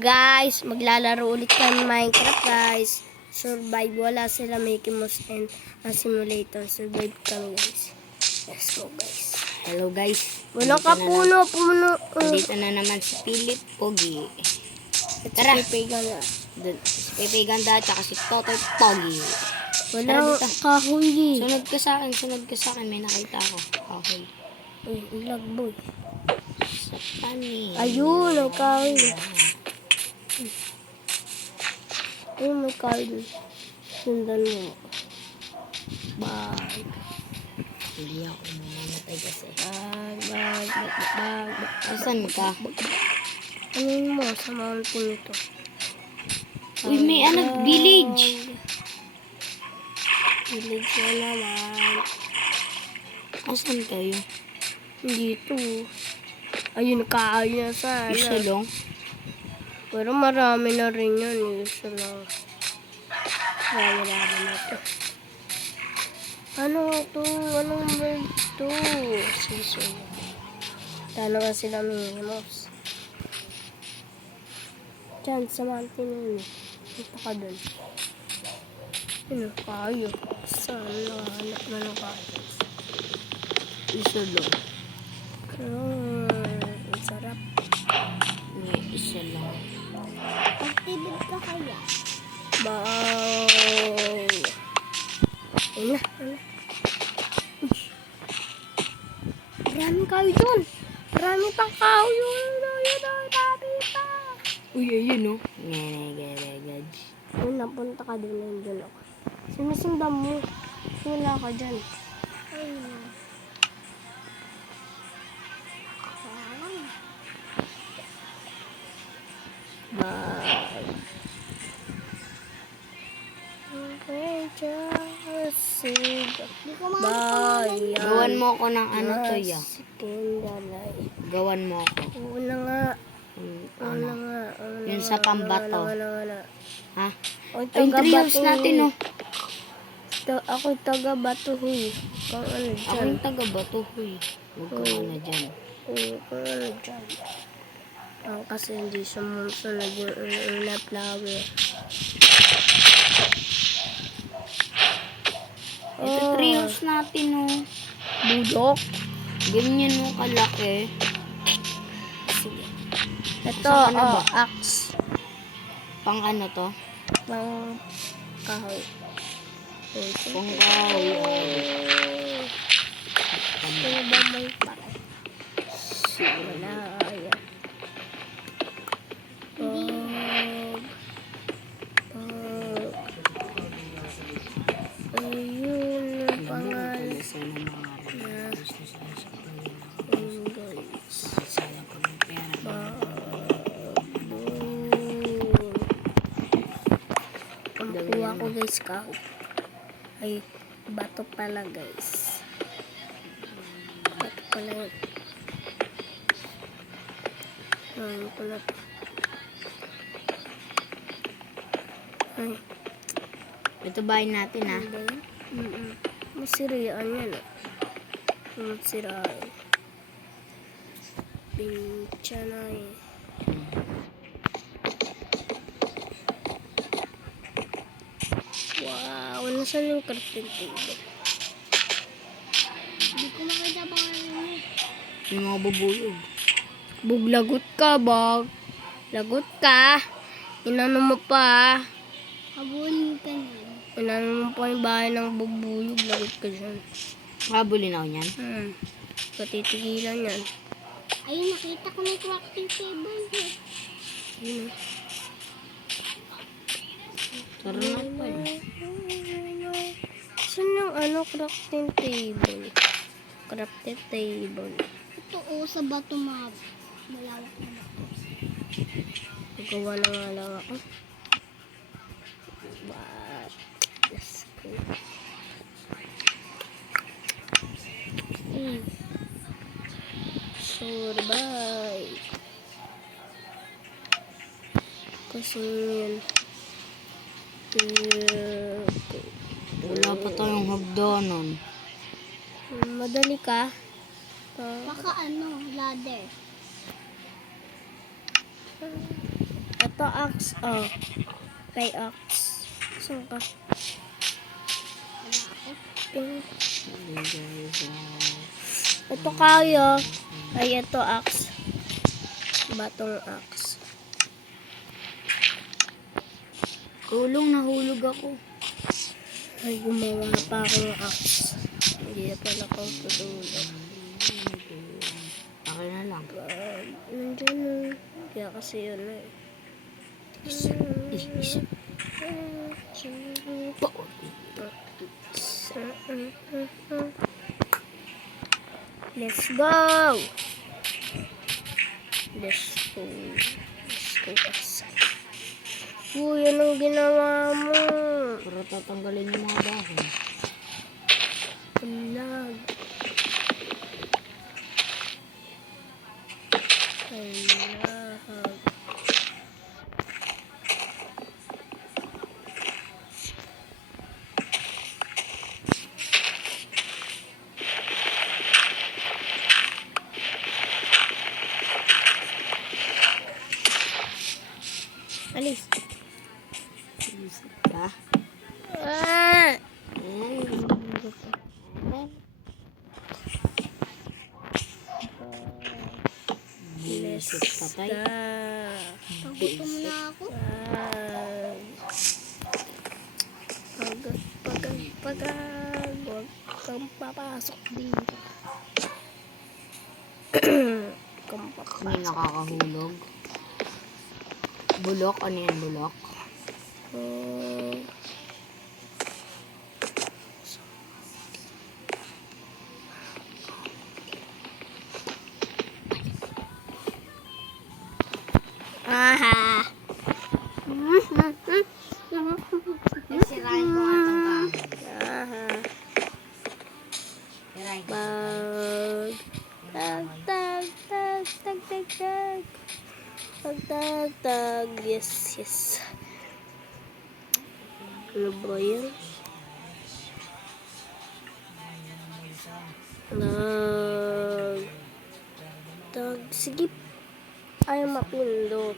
Guys, maglalaro ulit kami Minecraft guys. Survive, wala sila Mickey Mouse and simulator. Survive kami guys. Let's go guys. Hello guys. Puno ka, puno. Dito na naman si Philip Pogi. Tara. Si Pepe Ganda. Si Pepe Ganda at saka si Totoy Pogi. Walang kahoy. Sunod ka sa akin. May nakita ako. Okay. Uy, ilag boy. Sa panin. Ayun, may kahoy. Ayun, may kahoy. Sundan mo. Bag. Hindi ako mamamatay kasi. Bag. Asan ka? Ano yun mo sa mountain ito? Uy, may village. Village na naman. Asan kayo? Dito. Ayun, kahoy na sana. Isa lang. Pero marami na rin yan. Isa lang. Marami na ito. Ano ito? Anong bird ito? Season. Tano ka sila Mickey Mouse. Diyan, sa mountain yun. Ito ka dun. Ano, kayo. Saan nahanap na ng kayo? Isa lang. Ang sarap. May isa lang. Pagtibig ka kaya? Wow! Ayun na. Uy. Maraming kahoy dun. Maraming pang kahoy yun. Dami pa. Uy, ayun oh. Ngenegegegej. Ayun, napunta ka dun. Nandun ako. Sinasundan mo. Wala ka dyan. Ayun. Bye. Okay, just bye. Gawan mo ako ng ano to ya. Kindalay. Gawan mo ako. Una nga. Ano? Una. Yun sa pambato. Wala. Ha? Oy, Ay, trios taga-bato. natin oh. Ako taga-bato huy. Kung ano Ako dyan. yung taga Bato, huy. Huwag ka na dyan. Kung ano dyan. Kasi hindi sumusunod yung una flower. Ito trios natin oh. Budok. Ganyan oh kalaki. Sige. Ito, Saan ka na ba? axe. Pang ano to? Pang kahoy. Pang kahoy. Ano ba may pakay? Wala. Ayan. Ayun ang pangalan. Ayun guys. Ang kuha ko guys kahoy. Ay, bato pala guys. Bato pala yun. Ayun ko na to. Ay, Ito bahay natin ha. ano ba yun? Masiraan yan ah. Masiraan. Pincha na eh. Wow, nasaan yung crafting table? Hindi ko makita pa nga Yung mga bubuyog. Buglagot ka, bag. Lagot ka. Inano mo pa. Habulin ka na. Inano mo pa yung bahay ng bubuyog. Lagot ka dyan. Habulin ako niyan. Patitigilan yan. Ayun, nakita ko may crafting table. Yun eh. Tara na pa eh. Saan yung crafting table? Crafting table. Ito sa bato map. Malawak na bato. Nagawa na nga lang ako. But, let's go. Survive. Kasi yun. Wala pa tayong hagdanan. Madali ka. Baka ladder. Ito, axe. Oh. Kay axe. Saan ka? Pink. Ito kayo. Ay, ito axe. Batong axe. Kulong, nahulog ako. Ay, gumawa pa ako ng axe. Hindi na pala ako tutulog. Okay na lang. Nandiyan na. Kaya kasi yun eh. Let's go! Let's go. Let's go outside. Uy, anong ginawa mo? Para tatanggalin yung mga dahon. Alag. Alag. Alis. Isip ka? Ah! Isip ka tayo. Pagutom na ako. Pagag. Huwag kang papasok dito. Kang May papasok. nakakahulog. Bulok? Ano yan, bulok? Aha. Sirain ko nga itong kahoy. Aha. Sirain ko. Bag. Tag, tag, tag, tag, tag, tag. Tag, tag, tag. Yes, yes. Ano ba yan? Nag. Tag. Sige. Ay, mapindot.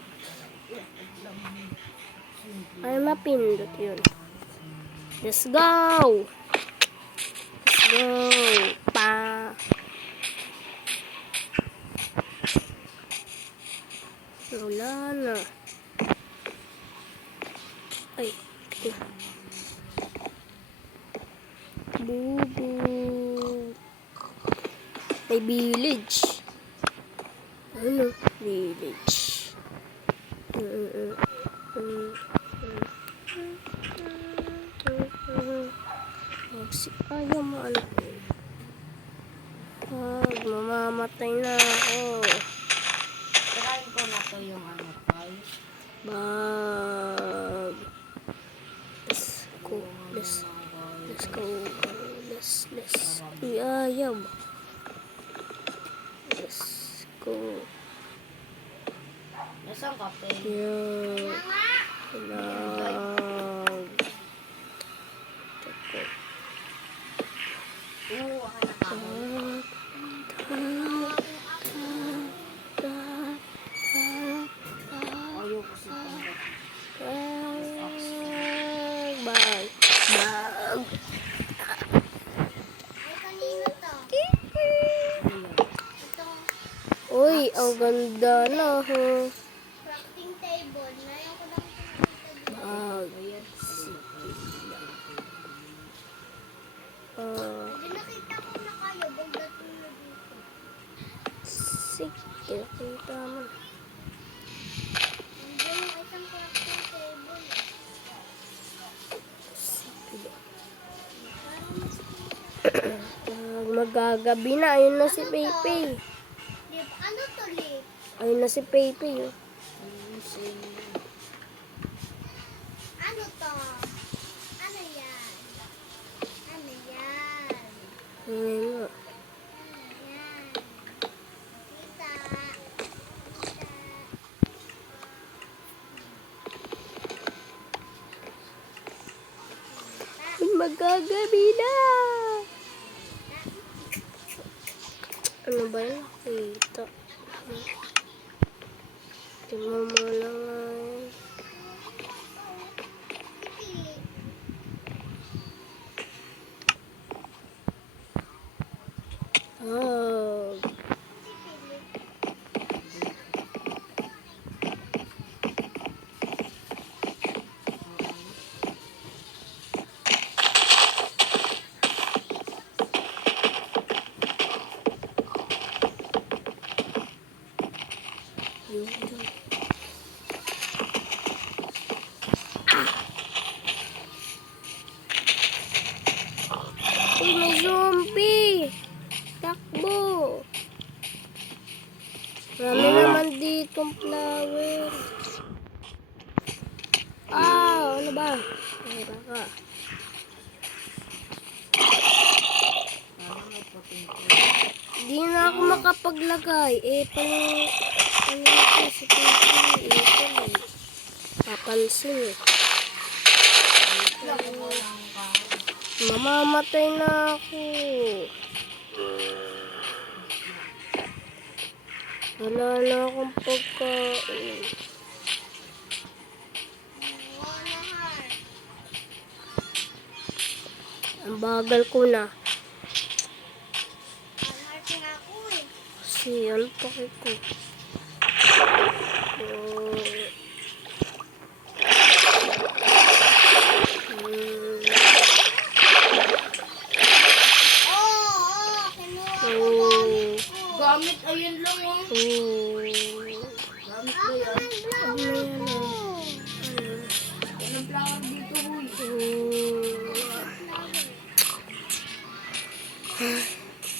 Ay, mapindot yun. Let's go! Let's go! Pa! Wala na. Ay. Bubu. May village. Ano? Village. Ayaw mo ano. Mamamatay na ako. Sirain ko na to yung ano, tayo. Bag. Let's go. Let's go. Let's. Ayaw. Let's go. Nasaan ka, pe? Yan. Lag. Oo, ako na kahoy. Ayoko sa Bag. Ay, kanino to? Ito, Uy, ang ganda na. crafting table. Ngayon ko lang ito nakita dito. Bag. Hindi nakita ko na kayo. Bagdating na dito. Sige, nakita mo. Nandiyan yung isang crafting table. Magagabi na. Ayun na si Pepe. Di ba? Ano to, Lip? Ayun na si Pepe. Oh. Ano to? Ano yan? Ano yan? Ayun nga. Ano yan? Kita. Kita. Uy, magagabi na. Ano ba yun? Kita. Tingnan mo lang nga. ka. Pera ka. Di na ako makapaglagay. Ano ito sa pinto? Papansin eh. Mamamatay na ako. Wala na akong pagkain. Ang bagal ko na. Kasi ano pa ko. Gamit, ayun lang oh. Gamit ba yan? Walang flower dito, huy.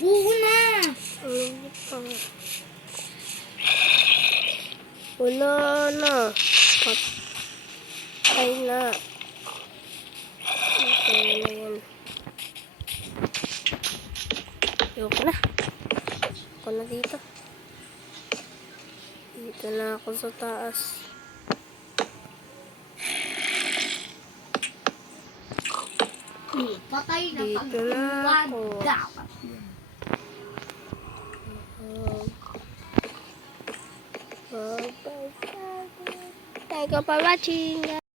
Oo na! Wala na. Patay na. Patay na yan. Ayoko na. Ako na dito. Dito na ako sa taas. Patay na Dito na ako. dapat. Thank you for watching.